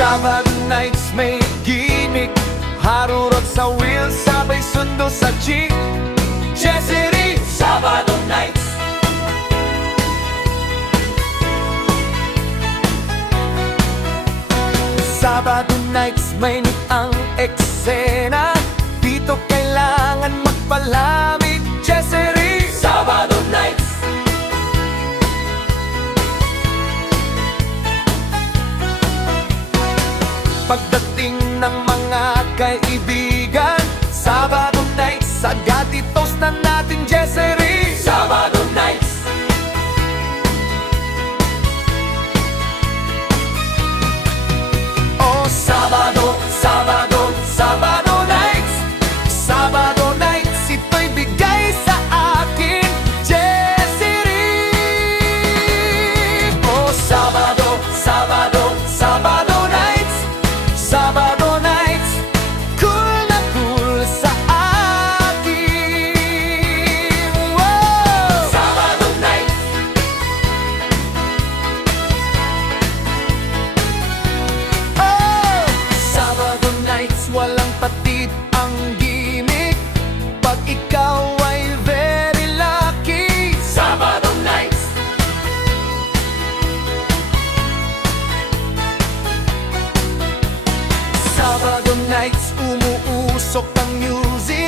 Sabado nights may gimmick, harurot sa wheels, sabay sundo sa jeep. Jessery, Sabado nights. Sabado nights may ang eksena, dito kailangan magpalamig. Jessery, Sabado nights. Pagdating ng mga kaibigan, Sabado nights, agad i-toast na natin. Jessery, Sabado nights. Oh, Sabado, Sabado, Sabado nights. Sabado nights, ito'y bigay sa akin. Jessery. Oh, Sabado, Sabado, Sabado nights. Sabado nights, cool na cool sa akin. Wow! Sabado nights. Oh! Sabado nights, walang patid ang gimmick, pag ikaw ay very lucky. Sabado nights. Sabado nights, umuusok ang music,